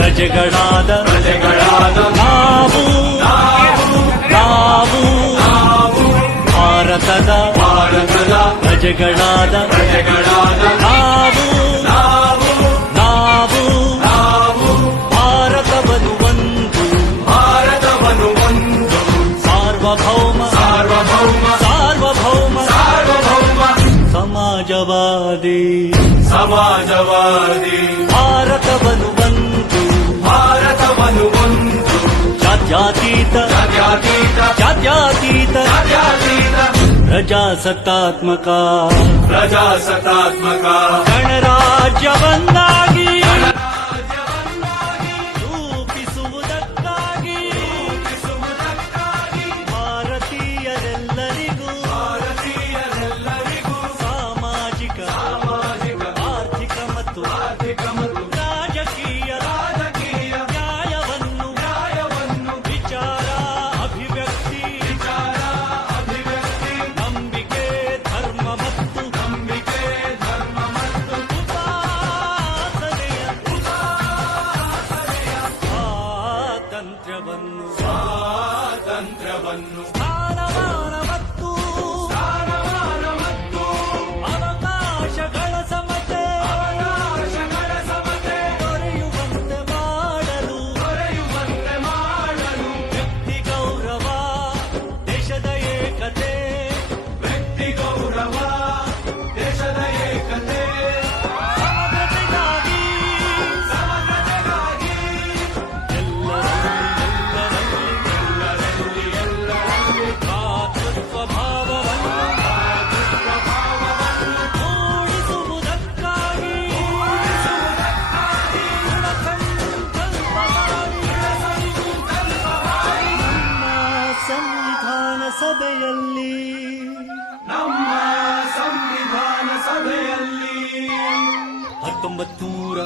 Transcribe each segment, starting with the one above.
रजगणा द्रजगणा आह आह आरतद रजगणा द्रजगणा भारत बलवन्तु भारत बलवन्तु जातीत जाती जातीत जाती प्रजासत्तात्मका। प्रजा सत्तात्मका गणराजवन्दा يظن ಸಭೆಯಲ್ಲಿ. ನಮ್ಮ ಸಂವಿಧಾನ ಸಭೆಯಲ್ಲಿ. ಹತ್ತೊಂಬತ್ತು ನೂರ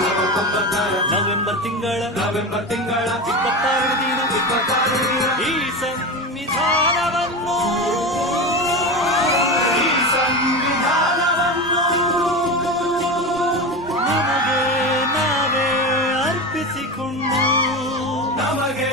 ನಲವತ್ತೊಂಬತ್ತರ ನವೆಂಬರ್ ತಿಂಗಳ ನವೆಂಬರ್ ತಿಂಗಳ ಇಪ್ಪತ್ತಾರು ದಿನ. ಇಪ್ಪತ್ತಾರು ದಿನ. ಈ ಸಂವಿಧಾನವನ್ನು ಈ ಸಂವಿಧಾನವನ್ನು ನಮಗೆ ನಾವೇ ಅರ್ಪಿಸಿಕೊಂಡು ನಮಗೆ